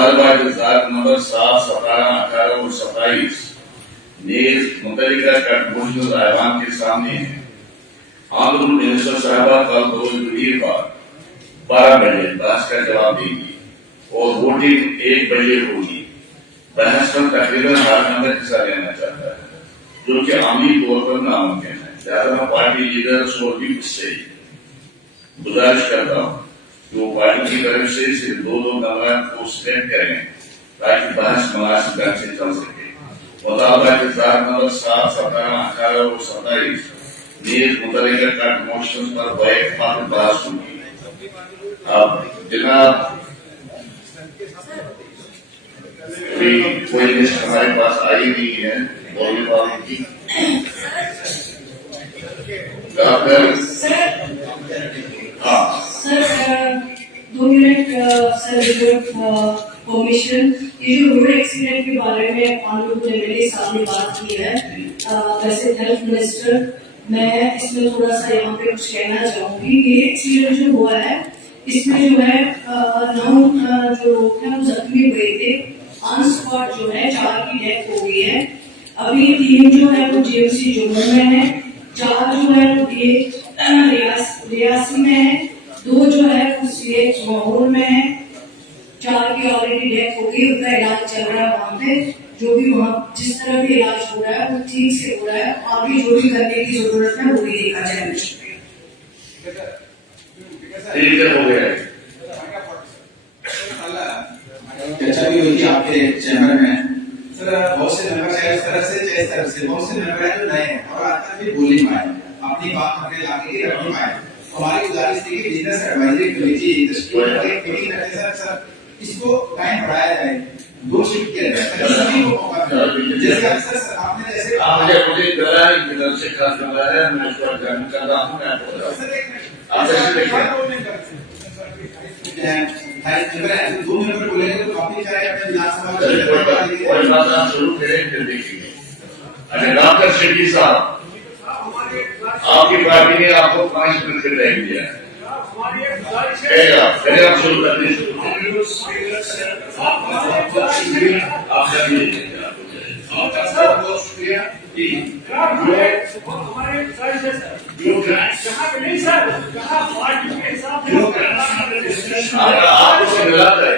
मुतालबा नंबर 7, 17, 18 और 27 नीज मुतल्लिका कंट्रीब्यूशन ऐवान के सामने है। ऑनरेबल मिनिस्टर साहबा कल रोज वीरवार 12 बजे बहस का जवाब देंगी और वोटिंग 1 बजे होगी। बहस में तकरीबन हर मेंबर हिस्सा लेना चाहता है, जो कि आमनी तौर पर नामुमकिन है। लिहाजा मैं पार्टी लीडर्स और भी उससे गुजारिश करता हूँ कि वो पार्टी की तरफ से सिर्फ 2 नंबर को सिलेक्ट करें ताकि बहस मुनासिब ढंग से चल सके। मुतालबा नंबर 7, 17, 18 और 27 नीज मुतल्लिका कंट्रीब्यूशन पर बैक बहस होगी। अब जनाब कोई लिस्ट हमारे पास आई नहीं है बोलने वालों की। Sir 2 minute sir permission. ये जो रोड एक्सीडेंट के बारे में ऑनरेबल ने मेरे सामने बात की है, वैसे हेल्थ मिनिस्टर, मैं इसमें थोड़ा सा यहाँ पे कुछ कहना चाहूंगी। ये एक्सीडेंट जो हुआ है इसमें जो है 9 जो लोग हैं वो जख्मी हुए थे। ऑन स्पॉट जो है 4 की डेथ हो गई है। अभी 3 जो है वो जीएमसी जुम्मू में है, 4 जो है वो रियासी में है, 2 जो है वो सीएच माहौल में है, 4 की ऑलरेडी डेथ हो गई। उनका इलाज चल रहा है वहाँ पे। जो भी वहाँ जिस तरह भी इलाज हो रहा है वो ठीक से हो रहा है। आगे जो भी करने की जरूरत है वो भी देखा जाए। चर्चा भी हुई थी आपके चैम्बर में। सर बहुत से मेंबर है इस तरह से बहुत से मेंबर है जो नए हैं और आज तक भी बोल नहीं पाए, अपनी बात अपने इलाके की रख नहीं पाए। हमारी गुजारिश थी कि बिजनेस एडवाइजरी कमेटी मीटिंग रखे सर इसको टाइम बढ़ाया जाए, 2 शिफ्ट किया जाए, सभी को मौका मिले। जैसे अक्सर आपने जैसे मुझे करा है कि से खास लगा है, मैं इसको जानना चाह रहा हूँ। मैं सर एक आप ऐसे देखिए 2 मिनट बोलेंगे तो काफी चाहे अपने विधानसभा कोई बात आप शुरू करें फिर देखिए। अच्छा डॉक्टर शेट्टी साहब, आपकी पार्टी ने आपको 5 मिनट का टाइम दिया है, पहले आप शुरू कर दीजिए। आपको मिलाता है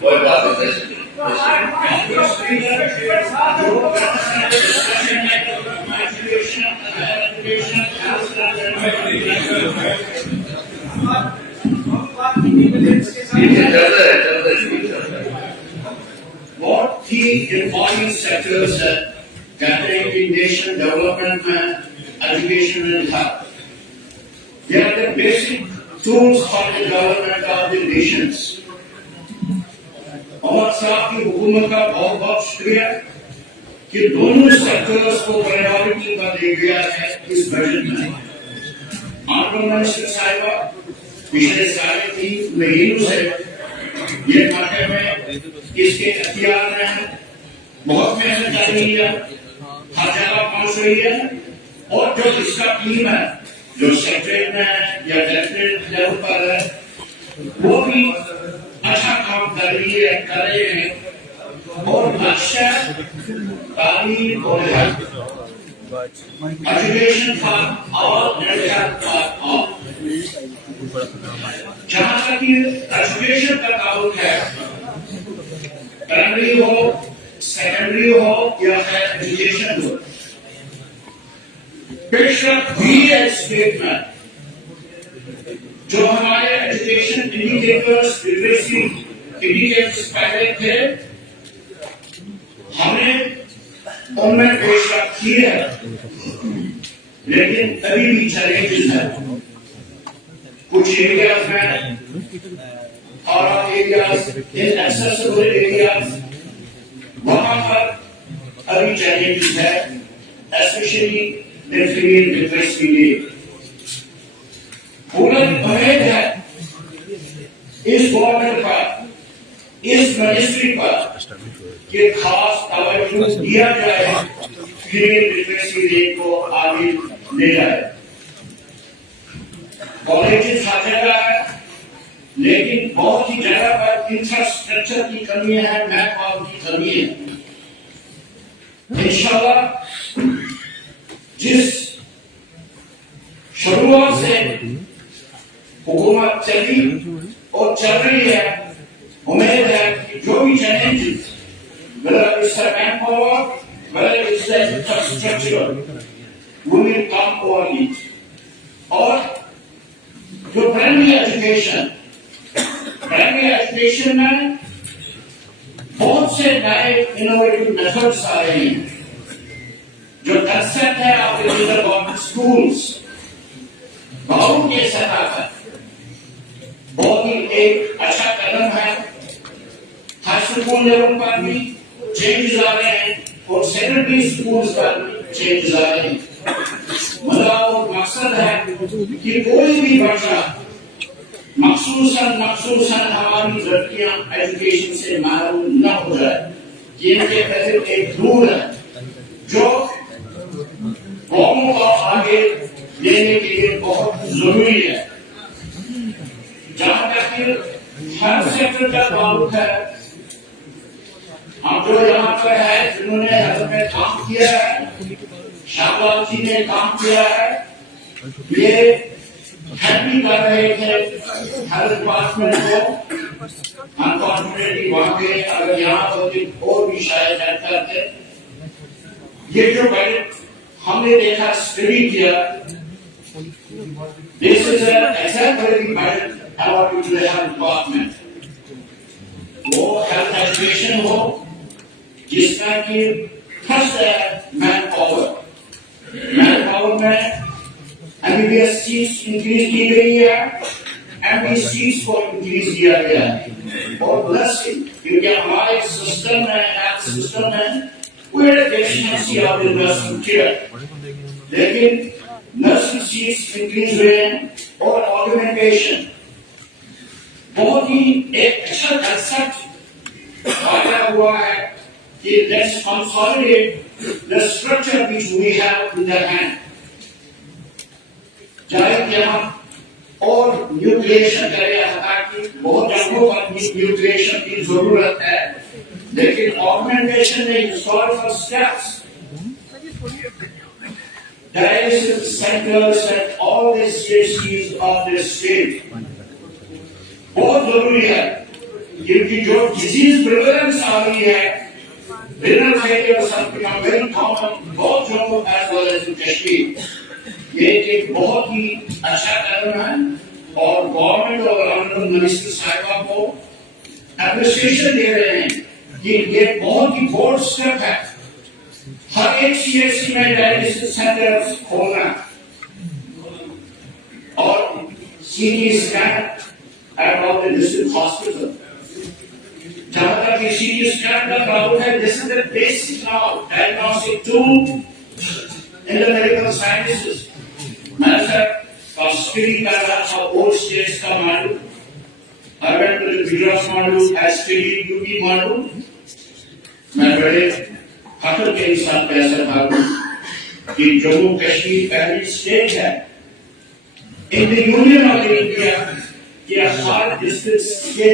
कोई बात नहीं। What key employment sectors that contain nation development and education and health? They are the basic tools for the development of the nations. और साथ ही हुकूमत का बहुत बहुत शुक्रिया कि दोनों सेक्टर्स को प्रायोरिटी पर दिया गया है इस बजट में। ऑनरेबल मिनिस्टर साहिबा पिछले 3.5 महीनों से ये खाते में इसके अख्तियार में बहुत मेहनत कर रही है, हर जगह पहुंच रही है और जो इसका टीम है जो सेक्रेटरी में या डायरेक्टरेट लेवल पर है वो भी अच्छा काम कर रहे हैं और लक्ष्य तालीम और education for all for all. जहां तक ये एजुकेशन का ताल्लुक है, प्राइमरी हो, सेकेंडरी हो या एजुकेशन हो, बेशक भी है स्टेटमेंट जो हमारे एजुकेशन इंडिकेटर्स, लिटरेसी इंडिकेटर्स पहले थे, हमने उनमें पेशरफ की है, लेकिन अभी भी चैलेंजेस है। कुछ एरियाज में और एरियाज इनएक्सेसिबल एरियाज वहां पर अभी चैलेंजेस है, स्पेशली फीमेल लिटरेसी लिए। पूरा उम्मीद है इस गवर्नमेंट पर, इस मिनिस्ट्री पर कि खास तवज्जो दिया जाए फीमेल लिटरेसी रेट को आगे ले जाए। कॉलेजेस हर जगह है, लेकिन बहुत ही जगह पर इंफ्रास्ट्रक्चर की कमी है, मैन पावर की कमी है। इंशाल्लाह जिस शुरुआत से हुकूमत चली और चल रही है, उम्मीद है कि जो भी challenges, whether it's the manpower, whether it's the infrastructure, we will come over it. और जो प्राइमरी एजुकेशन में बहुत से नए इनोवेटिव मेथड्स आ रहे हैं। जो कंसेप्ट है आपके अंदर गवर्नमेंट स्कूल्स गाँव के सतह पर बहुत ही एक अच्छा कदम है। हाई स्कूल लेवल पर भी चेंजेस आ रहे हैं और सेकेंडरी स्कूल्स पर भी चेंजेस आ रहे हैं। मतलब और मकसद है कि कोई भी बच्चा मखसूसन हमारी लड़कियां एजुकेशन से महरूम न हो जाए। इनके तहत एक रूल है जो कौमों को आगे लेने के लिए बहुत जरूरी है। जहां तक हर सेक्टर का ताल्लुक है, हम जो यहाँ पर है जिन्होंने हजरत में काम किया है, शाहबाज जी ने काम किया है, ये हेल्प भी कर रहे थे हर डिपार्टमेंट को। अनफॉर्चुनेटली वहां पे अगर यहाँ पर और भी शायद हेल्प करते। ये जो बजट हमने देखा, स्टडी किया, this is an exemplary budget allotted to the health department. वो हेल्थ एजुकेशन हो जिसका कि फर्स्ट है मैन पावर में एमबीबीएस सीट्स इंक्रीज की गई है, एमडी सीट्स को इंक्रीज किया गया है। और प्लस क्योंकि हमारे सिस्टम में हेल्थ सिस्टम में कोई डेफिशिएंसी ऑफ नर्सिंग केयर, लेकिन नर्सिंग सीट्स इंक्रीज हुए हैं। और ऑर्गेनाइजेशन बहुत ही एक अच्छा कंसेप्ट आया हुआ है कि let's consolidate the structure which we have in the hand. चाहे कि हम और न्यूक्लिएशन करें, ताकि बहुत जगहों पर न्यूक्लिएशन की जरूरत है, लेकिन ऑर्गेनाइजेशन ने historical steps, dialysis centers at all the CHCs of the state बहुत जरूरी है, क्योंकि जो डिजीज प्रिवेलेंस आ रही है, renal failure has become very common both Jammu as well as in Kashmir। ये एक बहुत ही अच्छा कदम है और गवर्नमेंट और ऑनरेबल मिनिस्टर साहिबा को एप्रिसिएशन दे रहे हैं कि ये बहुत ही बोल्ड स्टेप है। हर एक सीएचसी में डायलिसिस सेंटर खोलना और CT scan at all the district hospital. जहां तक सीटी स्कैन का ताल्लुक है, this is the basic now diagnostic tool in the medical sciences. मैं सर स्टडी कर रहा था ओल्ड स्टेट्स का model, I went to the Gujarat model, I studied UP model। मैं बड़े फख्र के साथ पैसा था कि जम्मू कश्मीर पहली स्टेट है in the union of India कि हर डिस्ट्रिक्ट के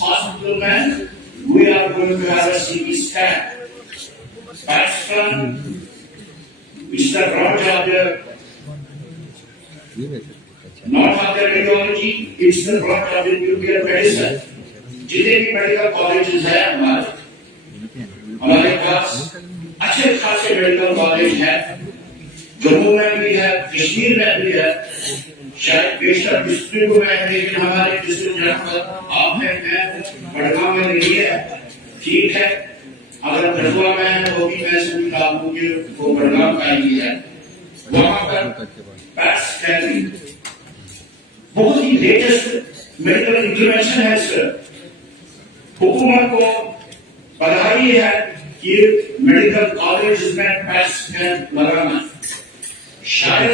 हॉस्पिटल में we are going to have a CT scan। Pakistan is the branch of the not of the radiology, it's the branch of the nuclear medicine। जितने भी medical colleges हैं हमारे पास अच्छे खासे medical college है, जम्मू में भी है, कश्मीर में भी है, शायद बेशतर डिस्ट्रिक्ट में है, लेकिन हमारे डिस्ट्रिक्ट जहाँ पर आप हैं बड़गांव में नहीं है, ठीक है। अगर कठुआ में है तो भी मैं समझ रहा हूँ कि वो बड़गांव का ही है। वहां पर पैट स्कैनिंग बहुत ही लेटेस्ट मेडिकल इंटरवेंशन है सर। हुकूमत को बधाई है कि मेडिकल कॉलेज में पैट स्कैन लगाना। शायद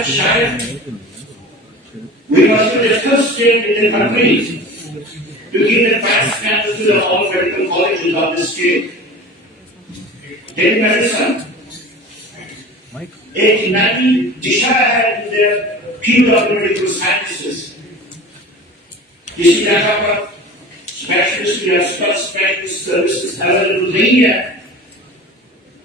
we must discuss state in the country to give the PET scan to the all medical colleges of the state. Telemedicine, एक नई दिशा है in the field of medical sciences. किसी जगह पर specialist या स्पेशलिस्ट सर्विसेज अवेलेबल नहीं है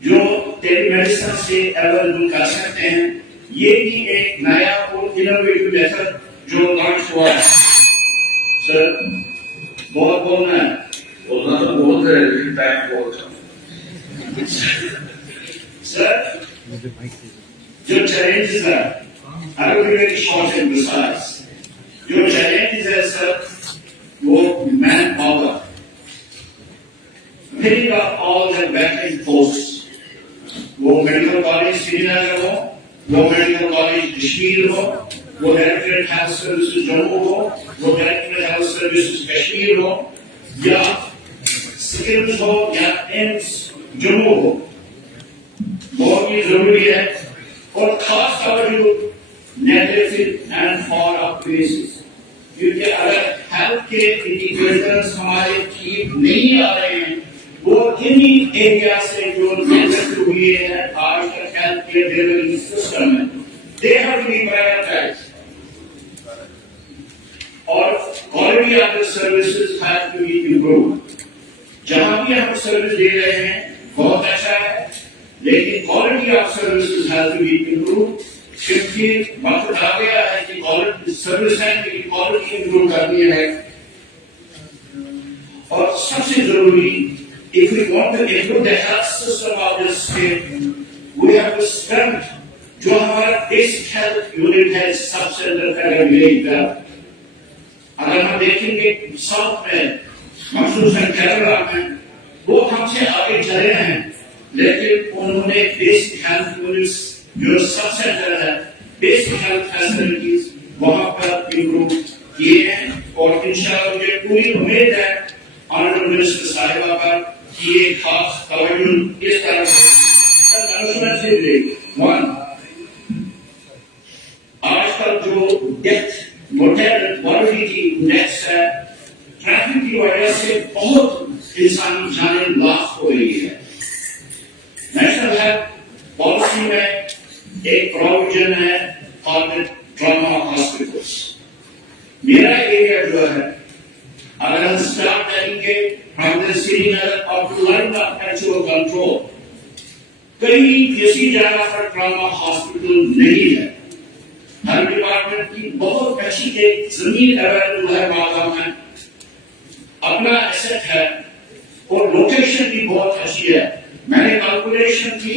जो टेलीमेडिसिन से अवेलेबल कर सकते हैं। ये भी एक नया और इनोवेटिव मेथड जो लॉन्च हुआ है। सर बहुत बोलना है, बोलना तो बहुत है लेकिन टाइम बहुत है। सर जो चैलेंजेस है, I will be very short and precise. जो चैलेंजेस है सर, वो man power, filling up all the vacant posts, वो मेडिकल कॉलेज श्रीनगर हो, वो मेडिकल कॉलेज कश्मीर हो, वो डायरेक्टरेट हेल्थ सर्विसेज जम्मू हो, वो डायरेक्टरेट हेल्थ सर्विसेज कश्मीर हो, या सिकिम्स हो या एम्स जम्मू हो, बहुत ही जरूरी है। और खास तवज्जो negative and for of places, क्योंकि अगर हेल्थ के इंडिकेटर्स हमारे ठीक नहीं आ रहे हैं, वो इन्हीं एरिया से जो नेगेटिव हुए हैं आज तक हेल्थ केयर डिलीवरी सिस्टम में, they have to be prioritised और quality of the services have to be improved. जहां भी हम सर्विस दे रहे हैं बहुत अच्छा है, लेकिन quality of services have to be improved, क्योंकि वक्त आ गया है कि क्वालिटी सर्विस है कि क्वालिटी इम्प्रूव करनी है। और सबसे जरूरी, if we want to improve the health system of this state, we have to spend जो हमारा बेसिक हेल्थ यूनिट है सब सेंटर का विलेज का। अगर हम देखेंगे साउथ में, मखसूसन केरला में, वो हमसे आगे चले हैं, लेकिन उन्होंने बेसिक हेल्थ यूनिट्स जो सब सेंटर है, बेसिक हेल्थ फैसिलिटीज वहां पर इम्प्रूव किए हैं। और इंशाल्लाह मुझे पूरी उम्मीद है ऑनरेबल मिनिस्टर साहिबा पर कि ये खास तवज्जो इस तरह से मिलेगी। आजकल जो डेथ मोर्टेलिटी इंडेक्स है, ट्रैफिक की वजह से बहुत इंसानी जानें लॉस हो रही है। नेशनल हेल्थ पॉलिसी में एक प्रोविजन है कॉल्ड ट्रॉमा हॉस्पिटल्स। मेरा एरिया जो है, अगर हम स्टार्ट करेंगे from the Srinagar up to line of actual control, कहीं किसी जगह पर ट्रॉमा हॉस्पिटल नहीं है। हर डिपार्टमेंट की बहुत अच्छी एक जमीन अवेलेबल है मालगांव में, अपना एसेट है और लोकेशन भी बहुत अच्छी है। मैंने कैलकुलेशन की,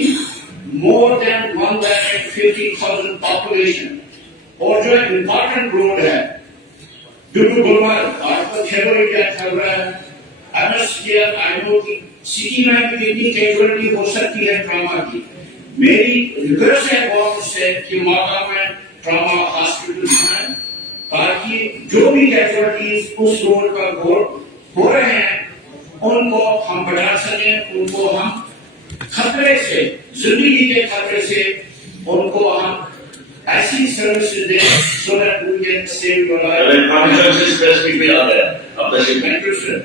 मोर देन 150,000 पॉपुलेशन, और जो इम्पोर्टेंट रोड है ड्यू टू गुलमर्ग, आजकल खेलो इंडिया चल रहा है, आई नो की सिटी में भी कितनी कैजुअलिटी हो सकती है ट्रॉमा की। मेरी रिक्वेस्ट है गवर्नमेंट से कि मालगांव में ट्रॉमा हॉस्पिटल है, ताकि जो भी कैजुअलिटीज उस रोड पर हो रहे हैं उनको हम बढ़ा सकें, उनको हम खतरे से, जिंदगी के खतरे से उनको हम ऐसी सर्विसेज दें so that we can save your life. Specific भी आ गया अब तक। Thank you sir.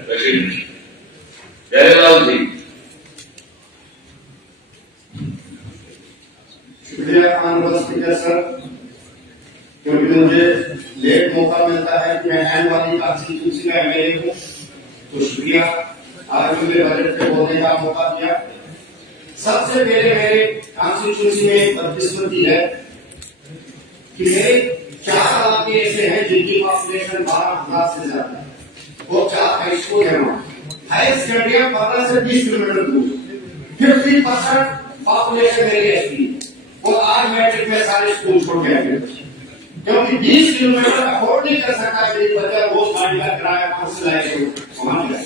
Jaylal ji, शुक्रिया ऑनरेबल स्पीकर सर, क्योंकि मुझे लेट मौका मिलता है कि मैं आने वाली कॉन्स्टिट्यूंसी में एमएलए हूँ, तो शुक्रिया आज मुझे बजट पे बोलने का मौका दिया। सबसे पहले मेरे कॉन्स्टिट्यूंसी में एक बदकिस्मती है कि मेरे 4 इलाके ऐसे हैं जिनकी पॉपुलेशन 12,000 से ज्यादा है, वो 4 हाई स्कूल है वहाँ। हायर सेकेंडरी 15 से 20 किलोमीटर दूर, 50% पॉपुलेशन मेरी ऐसी है। और आज मैट्रिक में सारे स्कूल छोड़ के आए, क्योंकि 20 किलोमीटर अफोर्ड नहीं कर सकता मेरी बच्चा रोज गाड़ी का किराया कहाँ से लाएगा वहां जाए।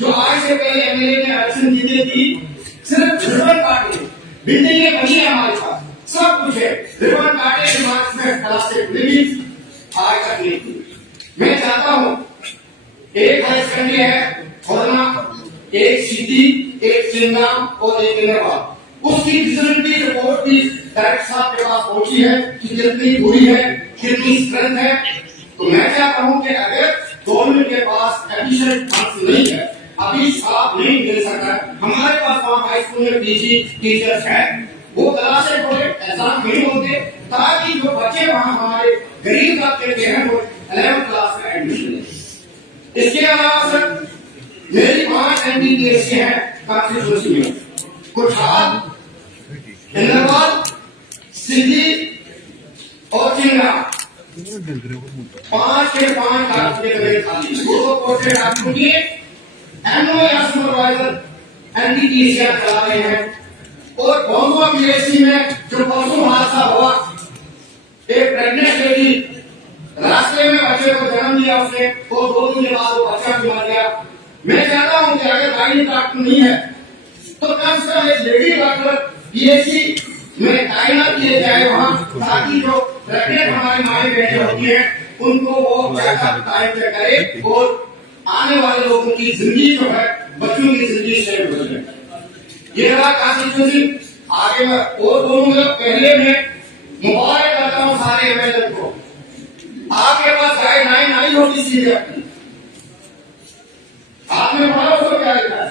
जो आज से पहले एमएलए ने इलेक्शन जीते थी, सिर्फ रिबन काटे, बिल्डिंगें बनी है हमारे पास, सब कुछ है, रिबन काटे दिमाग में क्लासे खुलेगी, आज तक नहीं खुली। मैं चाहता हूँ एक हाई सेकेंडरी है खोलना, एक सिटी, एक चिंगाम और एक इलाहाबाद। उसकी फिजिबिलिटी रिपोर्ट भी डायरेक्टर साहब के पास पहुंची है कि कितनी दूरी है, कितनी स्ट्रेंथ है। तो मैं चाहता हूं कि अगर गवर्नमेंट के पास एफिशिएंट फंड्स नहीं है, अभी साफ नहीं मिल सका, हमारे पास वहाँ हाई स्कूल में पीजी टीचर्स है, वो क्लास से थोड़े एग्जाम नहीं होते, ताकि जो बच्चे वहां हमारे गरीब तबके के हैं वो 11th क्लास में एडमिशन लें। इसके अलावा सर मेरी 5 एमबीबीएस के हैं कॉन्स्टिट्यूंसी में, कुठार, इंद्रवाल, सिद्धि और चिंगा, 5 के 5 कागज के खाली, 2 पोस्टें आपको दिए। एनओएस सुपरवाइजर एनडीटीसी चला रहे हैं। और बॉम्बा पीएससी में जो परसों हादसा हुआ, एक प्रेग्नेंट लेडी रास्ते में बच्चे को जन्म दिया उसने, और 2 दिन के बाद वो बच्चा भी मर गया। मैं चाहता हूं कि अगर गाइनी डॉक्टर नहीं है तो कम से कम एक लेडी डॉक्टर पीएससी में तैनात किए जाए वहां, ताकि जो प्रेग्नेंट हमारी माएँ बहनें होती हैं उनको वो टाइम पे करे और आने वाले लोगों की जिंदगी जो है, बच्चों की जिंदगी सेव हो जाए। ये रहा कॉन्स्टिट्यूंसी। आगे मैं और बोलूंगा, पहले मैं मुबारक करता हूँ सारे एमएलए को, आपके पास गाइडलाइन आई होगी सीधे अपनी, आपने पढ़ा उसको क्या लिखा है।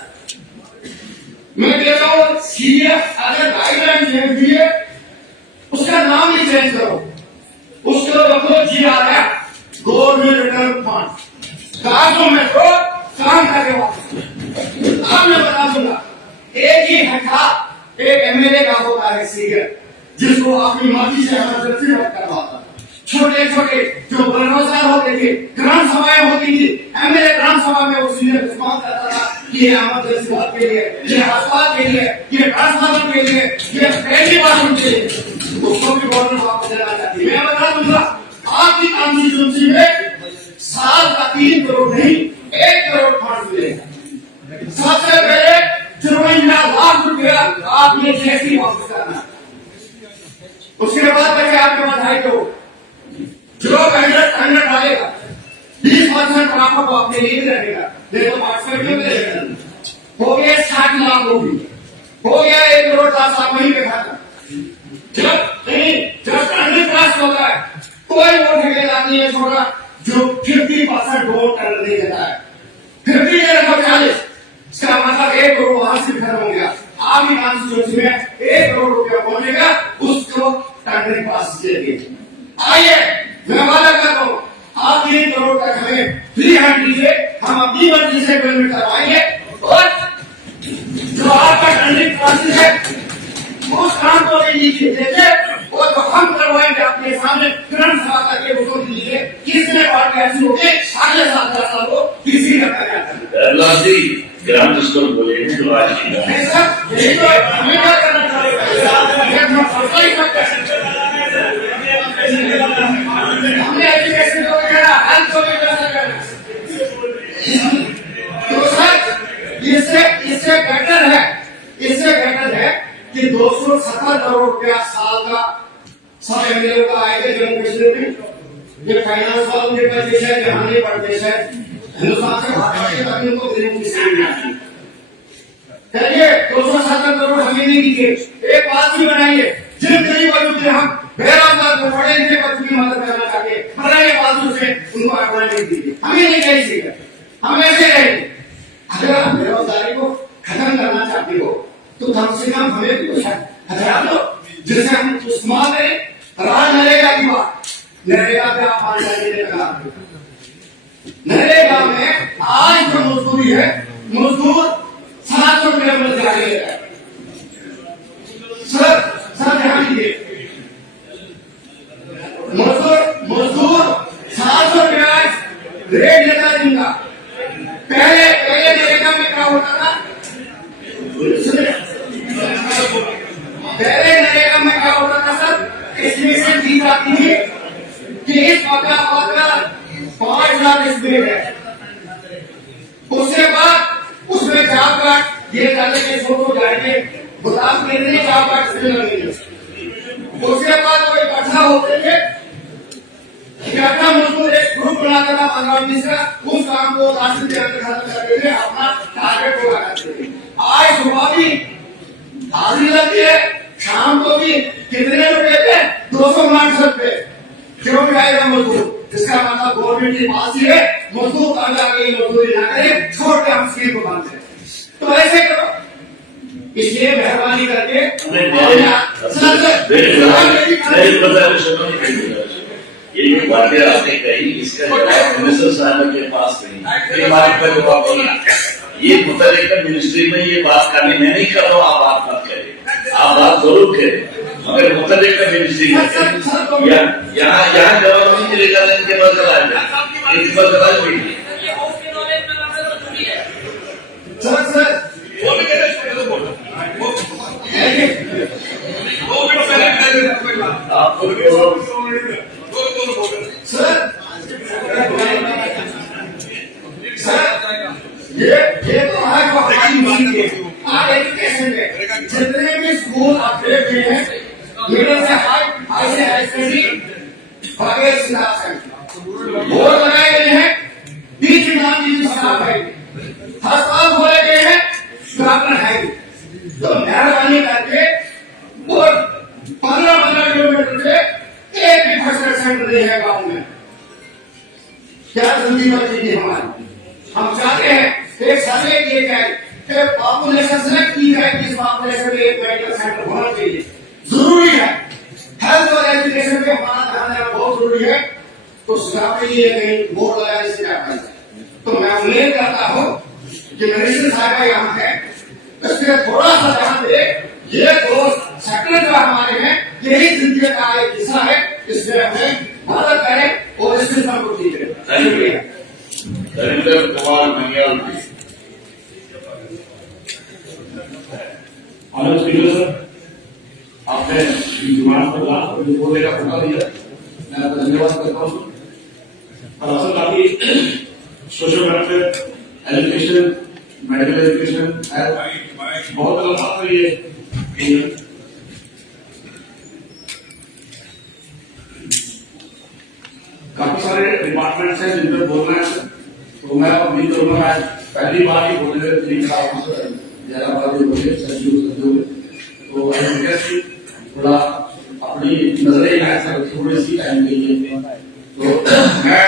मैं कह रहा हूँ सीएफ अगर गाइडलाइन चेंज हुई है उसका नाम ही चेंज करो, उसको रखो GRF, गवर्नमेंट रिटर्न फंड, कागजों में तो काम करके वापस। आपने बता दूंगा, एक ही हट्टा एक एमएलए का होता है सीनियर, जिसको अपनी मर्जी से इमरजेंसी वक्त करवाता। छोटे छोटे जो बेरोजगार होते थे, ग्राम सभाएं होती थी, एमएलए ग्राम सभा में वो सीनियर इस्तेमाल करता था कि ये इमरजेंसी वक्त के लिए, ये अस्पताल के लिए, ये ट्रांसफार्मर के लिए, ये पहली बार उनके लिए, उसको भी गवर्नमेंट वापस देना चाहती है। मैं बता दूंगा, आपकी कॉन्स्टिट्यूंसी में साल का 3 करोड़ नहीं 1 करोड़ फंड मिलेगा। सबसे पहले 54 लाख रुपया आपने जीएसटी वापस करना, उसके बाद बचे आपके पास 2.5 करोड़। जो टेंडर डालेगा 20% मुनाफा को अपने लिए रखेगा, नहीं तो पार्टिसिपेट क्यों करेगा। हो गया 60 लाख होगी, हो गया 1 करोड़ 10 लाख वहीं पे खाता। जब टेंडर पास होता है कोई वो ठेकेदार नहीं है छोटा जो 50% वोट टेंडर नहीं देता है, 50 या 40, इसका मतलब 1 करोड़ वहां से खत्म हो गया। आपकी कॉन्स्टिट्यूंसी में 1 करोड़ रुपया पहुंचेगा, उसको टेंडर पास देंगे। आइए मैं वादा करता हूँ, आप 3 करोड़ तक हमें फ्री हैंड दीजिए, हम अपनी मर्जी से पेमेंट करवाएंगे, और जो आपका टेंडरिंग प्रोसेस है उस काम को भी लीजिए देखिए, और तो हम करवाएंगे अपने सामने ग्रंथ सभा करके उसको दीजिए। किसने पार्टी ऐसी होगी अगले 7 साल को किसी ने करना जी ग्राम स्कूल बोले तो आज की नहीं सर, यही तो हमें क्या करना चाहिए। हमने एजुकेशन को करना, हेल्थ को भी करना। तो सर इससे बेटर है कि 270 करोड़ रुपया साल का सब एमएलए का आएगा जम्मू कश्मीर में। ये फाइनेंस वालों के प्रदेश है, जहां ये प्रदेश है, हिंदुस्तान से भाजपा के तभी उनको गरीबों की सेवा नहीं आती। कहिए 270 करोड़ हमें नहीं दीजिए, एक बात भी बनाइए, जिन गरीब बच्चों के हम बेरोजगार को पढ़े लिखे बच्चों की मदद करना चाहते हैं, बनाइए बाजू से उनको अपॉइंटमेंट दीजिए। हमें नहीं चाहिए, हम ऐसे रहेंगे। अगर आप बेरोजगारी को खत्म करना चाहते हो तो कम से कम हमें भी कुछ हथियार दो जिससे हम इस्तेमाल करें। राज नरेगा की बात, नरेगा पे आप 5 महीने लगा, नरेगा में आज जो मजदूरी है, मजदूर 700 रुपये में जारी है। सर ध्यान दीजिए, मजदूर 700 रुपया रेट लेता है जिनका। पहले नरेगा में क्या होता था, पहले नरेगा में क्या होता था सर, इसमें से दी जाती थी कि इस पक्का 5 लाख इसमें है। उसके बाद उसमें जॉब कार्ड ये जाने के फोटो जाएंगे, गुलाम केंद्र में जॉब कार्ड से लगेंगे। उसके बाद वो इकट्ठा होते थे, इकट्ठा मजदूर एक ग्रुप बनाता था 15-20 का, उस काम को 10 दिन के अंदर खत्म करते थे, अपना टारगेट पूरा करते थे। आज सुबह भी हाजिरी लगती है, शाम को भी कितने रुपए थे, 259 रुपए। क्यों जाएगा मजदूर, इसका मतलब गवर्नमेंट की पॉलिसी है मजदूर कर जाके मजदूरी ना करे, छोड़ के हम स्कीम को बांधते। तो ऐसे करो, इसलिए मेहरबानी करके ये जो बातें आपने कही इसका जवाब मिनिस्टर साहब के पास नहीं, ये बात का जवाब नहीं। ये मुतल्लिका मिनिस्ट्री में ये बात करनी, मैं नहीं कर रहा हूँ, आप बात मत करें, आप बात जरूर करें, मगर मुतल्लिका मिनिस्ट्री में यहाँ जवाब नहीं मिलेगा, इनके पास जवाब है, इनके पास जवाब नहीं है। ये तो हमारी एजुकेशन में जितने भी स्कूल अपडेट हुए हैं, मिडिल से हाई से हाई बोर्ड बनाए गए हैं, बीच में स्टाफ है, अस्पताल खोले गए हैं, डॉक्टर है। तो मेहरबानी करके और 15 किलोमीटर से एक भी फर्स्ट सेंटर नहीं है गाँव में। क्या जिंदगी बची थी हमारी? हम चाहते हैं एक सर्वे किए जाए कि पॉपुलेशन सेलेक्ट की जाए, किस पॉपुलेशन में एक मेडिकल सेंटर होना चाहिए, जरूरी है। हेल्थ और एजुकेशन पे हमारा ध्यान देना बहुत जरूरी है। तो सुझाव के लिए कहीं बोर्ड लगाने से क्या फायदा? तो मैं उम्मीद करता हूँ कि मिनिस्टर साहब यहाँ है, इसलिए थोड़ा सा ध्यान दे। ये दो सेक्टर जो हमारे हैं, यही जिंदगी का एक हिस्सा है, इसमें हमें मदद करें और इस सिस्टम को ठीक करें। धर्मेंद्र कुमार मंगल जी। ऑनर स्पीकर सर, आपने जुबान पर बात बोलने का मौका दिया, मैं आपका धन्यवाद करता हूँ। और असल काफी social welfare, education, medical education बहुत लंबा तो ये काफी सारे डिपार्टमेंट्स हैं जिन पर बोलना है, तो मैं उम्मीद करूंगा आज पहली बार ही बोलने तो थोड़ा अपनी नजरें थोड़ी सी टाइम के लिए, तो मैं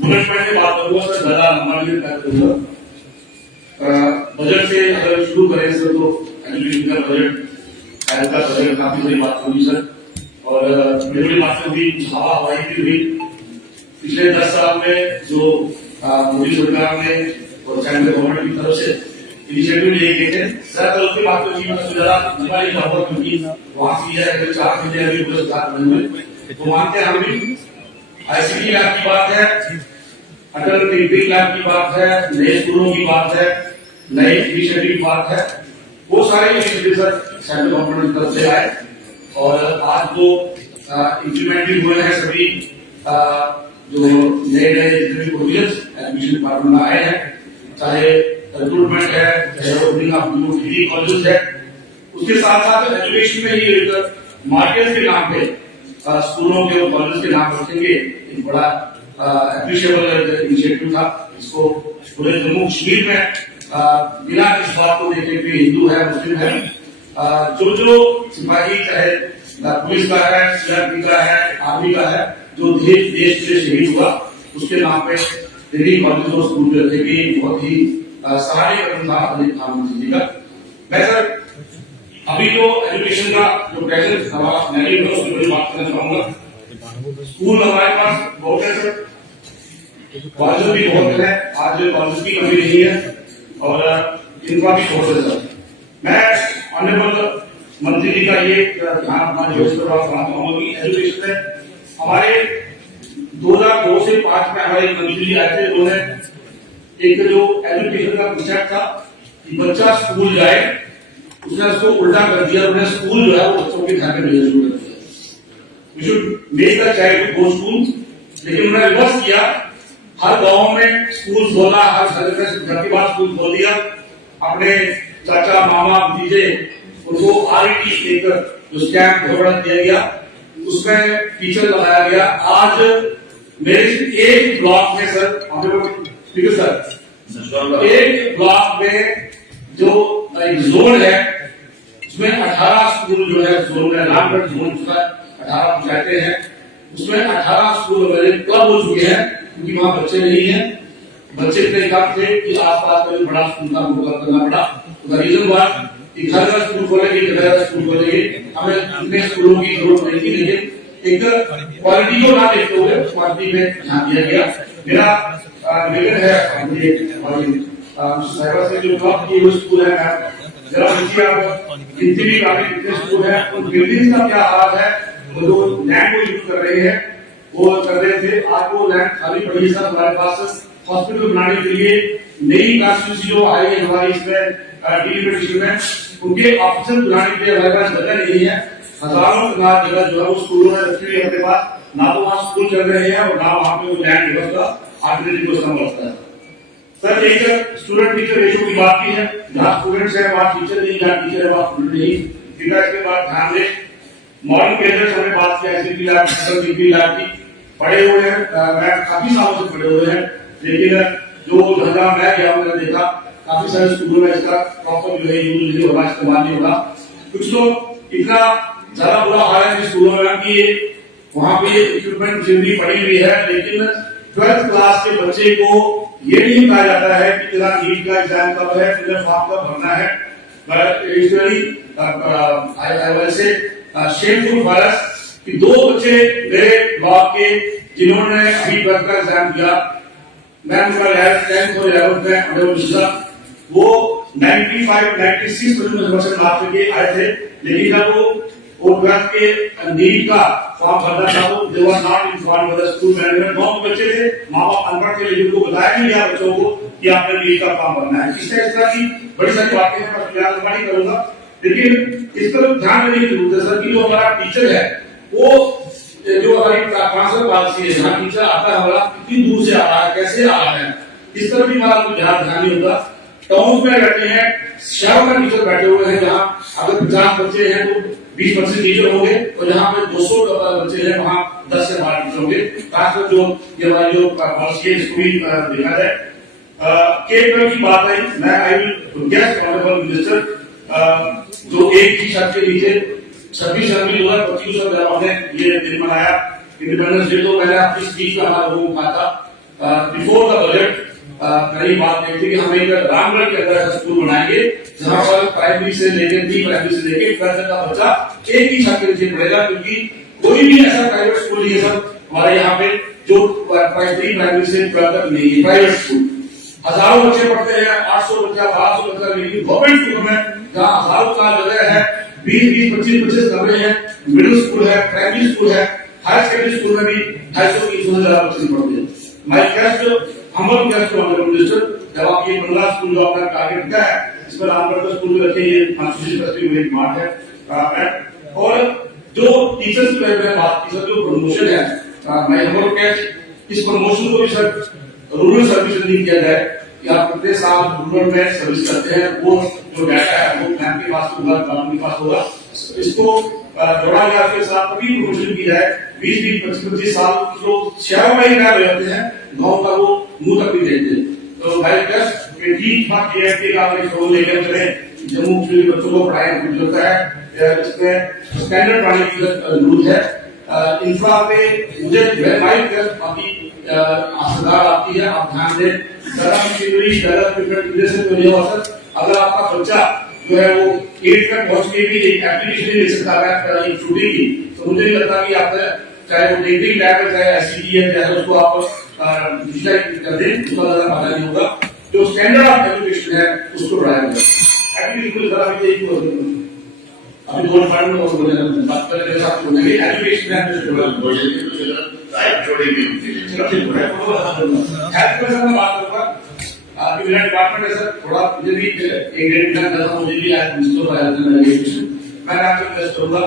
बुलेट पॉइंट से बात करूंगा सर, ज्यादा लंबा नहीं करूंगा। बजट से अगर शुरू करें सर, तो एजुकेशन का बजट, हेल्थ का बजट, काफी बड़ी बात होगी सर। और बड़ी बातें हुई, हवा हवाई भी हुई। पिछले 10 साल में जो मोदी सरकार ने और सेंट्रल गवर्नमेंट की तरफ से इनिशिएटिव लिए गए थे सर, उसकी बात तो क्योंकि वहां से 4 महीने अभी पुरस्कार बने हुए, तो मानते हैं हम भी। ICT लैब की बात है, अटल टिंकरिंग लैब की बात है, नए स्कूलों की बात है, नए इनिशिएटिव की बात है, वो सारे इनिशिएटिव सर सेंट्रल गवर्नमेंट की तरफ से आए और आज वो इम्प्लीमेंट भी हुए हैं। सभी जो नए जितने प्रोविजन एडमिशन डिपार्टमेंट में आए हैं, चाहे रिक्रूटमेंट है, चाहे opening of new degree college है, उसके साथ साथ एजुकेशन में ही मार्केट के नाम पे स्कूलों के और कॉलेज के नाम रखेंगे, एक बड़ा अप्रिशिएबल इनिशिएटिव था। इसको पूरे जम्मू कश्मीर में बिना इस बात को देखे कि हिंदू है मुस्लिम है, जो सिपाही चाहे पुलिस का है, सीआरपी का है, आर्मी का है, जो देश के लिए शहीद हुआ, उसके नाम पे डिग्री कॉलेज और स्कूल रखेंगे। बहुत ही सराहनीय कदम था प्रधानमंत्री जी का। मैं सर अभी जो एजुकेशन का जो प्रेजेंट सवाल नहीं है उसकी बड़ी बात करना चाहूंगा। स्कूल हमारे पास बहुत है सर, कॉलेज भी बहुत है, आज कॉलेज की कमी नहीं है और इनका भी बहुत है सर। मैं ऑनरेबल मंत्री जी का ये ध्यान अपना जो एजुकेशन में हमारे 2002 से 5 में हमारे मंत्री जी आए थे, उन्होंने एक जो एजुकेशन का कंसेप्ट था कि बच्चा स्कूल जाए, उसने उसको उल्टा कर दिया, उन्हें स्कूल जो है वो बच्चों के घर में भेजना शुरू कर दिया। We should make the child go school, लेकिन उन्होंने रिवर्स किया। हर गांव में स्कूल खोला, हर घर के बाद स्कूल खोल दिया। अपने चाचा मामा भतीजे उनको RET एक जो स्टैम्प घोड़ा दिया गया, उसमें टीचर लगाया गया। आज मेरे एक ब्लॉक में सर, ठीक है सर, एक ब्लॉक में जो एक जोन है उसमें 18 स्कूल जो है, जोन है रामगढ़ जोन, उसका 18 पंचायतें हैं, उसमें 18 स्कूल मेरे क्लब हो चुके हैं, क्योंकि वहां बच्चे नहीं है। बच्चे इतने कम थे कि आसपास में बड़ा स्कूल का मुकाबला करना पड़ा। रीजन वन एक हजार स्कूल खोलेंगे, 1000 स्कूल खोलेंगे, हमें इतने स्कूलों की जरूरत नहीं थी, लेकिन एक क्वालिटी को ना देखते हुए क्वालिटी में ध्यान दिया गया। मेरा निवेदन है साइबर से जो ब्लॉक की वो स्कूल है, जरा देखिए आप जितने भी कितने स्कूल है उन बिल्डिंग का क्या हाल है, वो जो लैंड को यूज कर रहे हैं वो कर रहे थे, आज वो लैंड खाली पड़ी है। सर हमारे पास हॉस्पिटल बनाने के लिए नई कॉन्स्टिट्यूंसी जो आई है हमारी इसमें डिलिमिटेशन में, उनके ऑफिसर बनाने के लिए हमारे पास जगह नहीं है। हजारों के बाद जगह जो है वो स्कूलों में रखी हुई है अपने पास, ना तो वहाँ स्कूल चल रहे हैं और ना वहाँ पे वो लैंड व्यवस्था आर्टिफिशियल व्यवस्था बढ़ता है। सर एक स्टूडेंट टीचर रेशियो की बात की है, जहाँ स्टूडेंट्स है वहाँ टीचर नहीं, जहाँ टीचर है वहाँ स्टूडेंट नहीं, इसके बाद ध्यान दें। मॉडर्न कैरियर हमने बात किया एसएपी लैब, डिग्री लैब की पढ़े हुए हैं, मैं काफी सालों से पढ़े हुए हैं, लेकिन जो जहाँ मैं गया मैंने देखा काफी सारे स्कूलों में इसका प्रॉपर जो है यूज नहीं हो रहा, इस्तेमाल नहीं हो रहा। कुछ लोग इतना ज्यादा बुरा हाल है स्कूलों में कि वहाँ पे इक्विपमेंट मशीनरी पड़ी हुई है, लेकिन 12th क्लास के बच्चे को ये नहीं कहा जाता है कि तेरा नीट का एग्जाम कब है, तुझे फॉर्म कब भरना है। शेमफुल वायरस कि 2 बच्चे मेरे ब्लॉक के जिन्होंने अभी 12th का एग्जाम दिया, मैं उनका 10th और 11th में अंडर वो 96% मार्क्स लेके आए थे, लेकिन जब वो 12th के नीट का फॉर्म भरना था तो they were not informed by the school management. 9 बच्चे थे, माँ बाप अनपढ़ थे, लेकिन उनको बताया नहीं गया बच्चों को कि आपने नीट का फॉर्म भरना है। इस तरह की बड़ी सारी बातें हैं, मैं बयान नहीं करूंगा, लेकिन इस तरफ ध्यान देने की जरूरत है सर कि जो हमारा टीचर है वो जो हमारी ट्रांसफर पॉलिसी है, जहाँ टीचर आता है हमारा कितनी दूर से आ रहा है, कैसे आ रहा है, इस तरफ भी हमारा कोई ध्यान नहीं होता। टाउन में रहते हैं, शहरों में टीचर बैठे हुए हैं, जहाँ अगर 50 बच्चे हैं तो 20% टीचर होंगे, और जहाँ पे 200 बच्चे हैं वहाँ 10 से 12 टीचर होंगे। खासकर जो ये हमारी जो पॉलिसी है इसको भी देखा जाए। केवल की बात है, मैं I will guest honourable minister जो एक ही छत के नीचे 26 जनवरी 2025 को हमने ये दिन मनाया इंडिपेंडेंस डे, तो मैंने अपनी स्पीच में हमारा वो कहा था बिफोर द बजट कई बात देखी कि हम एक रामगढ़ के अंदर ऐसा स्कूल बनाएंगे जहाँ पर प्राइमरी से लेकर प्री प्राइमरी से लेकर 12th का बच्चा एक ही छत के नीचे पढ़ेगा, क्योंकि कोई भी ऐसा प्राइवेट स्कूल नहीं है सर हमारे यहाँ पे जो प्री प्राइमरी से 12th तक नहीं है। प्राइवेट स्कूल हजारों बच्चे पढ़ते हैं, 800 बच्चा 1200 बच्चा, लेकिन गवर्नमेंट स्कूल में जहाँ हजारों का जगह है, 20-25 कमरे हैं, मिडिल स्कूल है, प्राइमरी स्कूल है, हायर सेकेंडरी स्कूल में भी 250-300 बच्चे पढ़ते हैं। माई गेस्ट हम गेस्ट ऑनरेबल मिनिस्टर, जब आप ये 15 स्कूल जो आपका टारगेट का है इस पर रामगढ़ का स्कूल में रखे, ये कॉन्स्टिट्यूशन मार्ट है। और जो टीचर्स की बात की सर, जो प्रमोशन है, मैं हम इस प्रमोशन को भी सर रूरल सर्विस नहीं किया जाए कि आप कितने साल रूरल में सर्विस करते हैं, वो जो डाटा है वो मैम के पास होगा, मैम के पास होगा, इसको जोड़ा गया के साथ भी प्रमोशन की जाए। 20-25 साल जो शहरों में ही रह रहे हैं, गाँव का वो मुंह तक नहीं देखते। तो भाई ठीक बात यह है कि आप एक लेकर चले, जम्मू कश्मीर बच्चों को पढ़ाए, मुझे लगता है इसमें स्टैंडर्ड पढ़ाने की जरूरत है। इंफ्रा पे मुझे अभी असरदार आती है, आप ध्यान दें, अगर आपका बच्चा जो है वो 8 तक पहुंच के भी एक एप्लीकेशन नहीं ले सकता है एक छुट्टी की, तो मुझे नहीं लगता कि आप चाहे वो टेक्निक लैब है, चाहे एससीटी है, चाहे उसको आप डिजिटाइज कर दें, उसका ज्यादा फायदा नहीं होगा। जो स्टैंडर्ड ऑफ एजुकेशन है उसको बढ़ाया जाए। एजुकेशन जरा भी अभी 2 डिपार्टमेंट बात करें, एजुकेशन बात करूंगा। अभी मेरा डिपार्टमेंट है सर, थोड़ा मुझे भी 1-1.5 महीना था, मुझे भी आज एजुकेशन मैं आपसे रिक्वेस्ट करूंगा,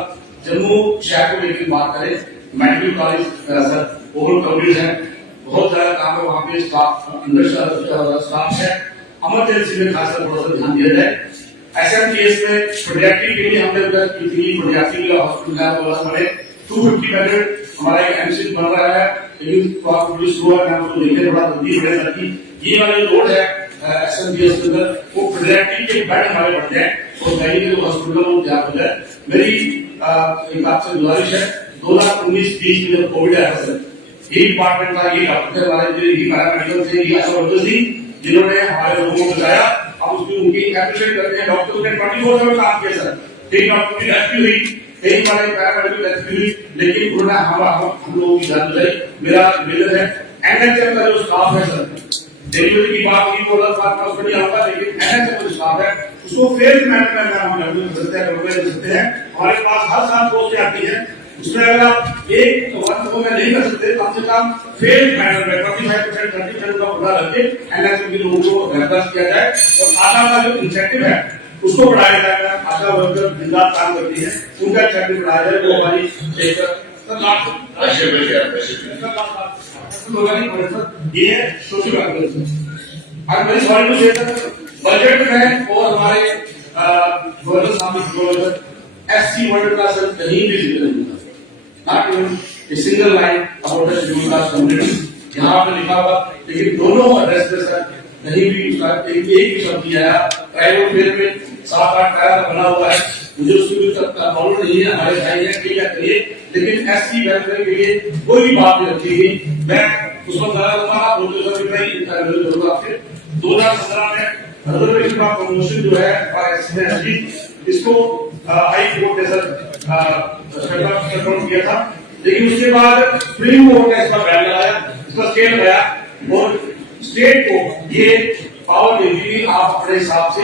जम्मू शहर को लेकर बात करें, medical college sir over crowded है, बहुत ज्यादा काम है वहाँ पे, स्टाफ है, इमरजेंसी में खासकर थोड़ा सा ध्यान दिया जाए। एसएमसीएस में पीडियाट्रिक के लिए हमने पीडियाट्रिक के हॉस्पिटल हमारे 250 बेड हमारा एक एमसीएच बन रहा है, लेकिन शुरुआत में हमको देखने थोड़ा जल्दी बढ़े, ताकि ये वाला रोड है एसएमसीएस के अंदर वो पीडियाट्रिक के बेड हमारे बढ़ जाए और मेडिकल हॉस्पिटल वो तैयार हो जाए। मेरी एक आपसे गुजारिश है, 2019-20 में जब कोविड आया सर, यही डिपार्टमेंट का, ये डॉक्टर थे हमारे, यही पैरामेडिकल थे, ये आशा वर्कर्स थी जिन्होंने हमारे लोगों को बचाया। आप उसकी उनकी एप्रिशिएट करते हैं। डॉक्टर ने 24/7 काम किया सर, कई डॉक्टर की डेथ भी हुई, कई हमारे पैरामेडिकल डेथ भी हुई, लेकिन उन्होंने हम लोगों की जान बचाई। मेरा निवेदन है एनएचएम का जो स्टाफ है सर, डिलीवरी की बात की तो अलग बात उसमें नहीं आऊंगा, लेकिन एनएचएम जो स्टाफ है उसको फेल मैनेजमेंट में हम लागू कर सकते हैं। हमारे पास हर साल पोस्टें आती है, उसमें अगर आप एक वर्ष को में नहीं कर सकते, कम से कम फेल मैनेजमेंट 25% 30% का पता रख के एनएचएम के लोगों को रिप्लेस किया जाए और आशा का जो इंसेंटिव है उसको बढ़ाया जाएगा। आशा वर्कर दिन रात काम करती है, उनका इंसेंटिव बढ़ाया जाए। वो हमारी एक ये है social welfare. I am very sorry to say budget में और हमारे गवर्नर साहब एससी वर्ल्ड का सर कहीं भी जिक्र नहीं होता, not even a single line about the scheduled caste community यहाँ पे लिखा हुआ, लेकिन दोनों एड्रेस पे सर कहीं भी उसका एक भी शब्द नहीं आया। प्राइवेट फेयर में 7-8 पैरा बना हुआ है, मुझे उसकी भी प्रॉब्लम नहीं है, हमारे भाई है ठीक है करिए, लेकिन एससी वेलफेयर के लिए कोई भी बात नहीं रखी गई। मैं उसको आप बोलते जरूर आपसे 2017 में रिजर्वेशन का प्रमोशन जो है इसको हाई कोर्ट ने सर किया था, लेकिन उसके बाद सुप्रीम कोर्ट ने इसका बैन लगाया, इसका स्टे लगाया और स्टेट को ये पावर दे दी आप अपने हिसाब से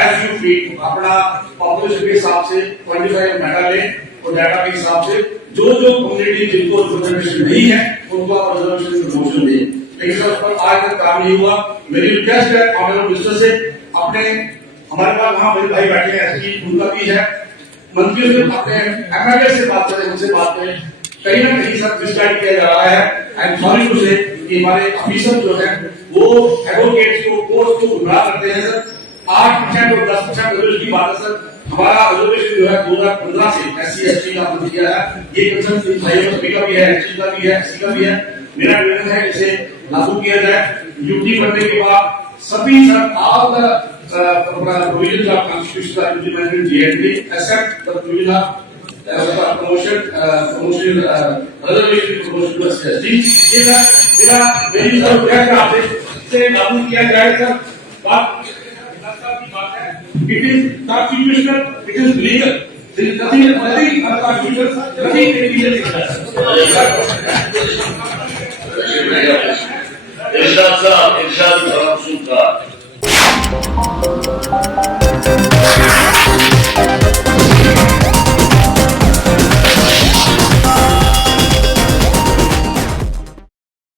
एज यू फील अपना पॉपुलेशन के हिसाब से 25 मेगा लें और डाटा के हिसाब से जो कम्युनिटी जिनको रिप्रेजेंटेशन नहीं है उनको आप रिजर्वेशन प्रमोशन दें। लेकिन सर पर आज तक काम नहीं हुआ। मेरी रिक्वेस्ट है ऑनरेबल मिनिस्टर से, अपने हमारे पास वहां मेरे भाई बैठे हैं एसपी उनका भी है, मंत्रियों से अपने एमएलए से बात करें, उनसे बात करें। कहीं ना कहीं सब डिस्ट्रैक्ट किया जा रहा है। आई एम सॉरी टू से कि हमारे ऑफिसर जो है वो एडवोकेट्स को कोर्ट को गुमराह करते हैं सर। 8% और 10% रिजर्वेशन की बात है सर। हमारा रिजर्वेशन जो है 2015 से एससी एसटी का अमल किया है, ये कंसर्न भाइयों सभी का भी है, एसटी का भी है, एससी का भी है। मेरा निवेदन है इसे लागू किया जाए। यूटी बनने के बाद सभी sir all the provisions of constitutional implemented GNP except the provision of promotion reservation promotion to SC। ये मेरा मेरी सर रिक्वेस्ट है आपसे से लागू किया जाए सर। बात है, it is constitutional, it is legal, there is nothing unconstitutional, nothing illegal। इरशाद साहब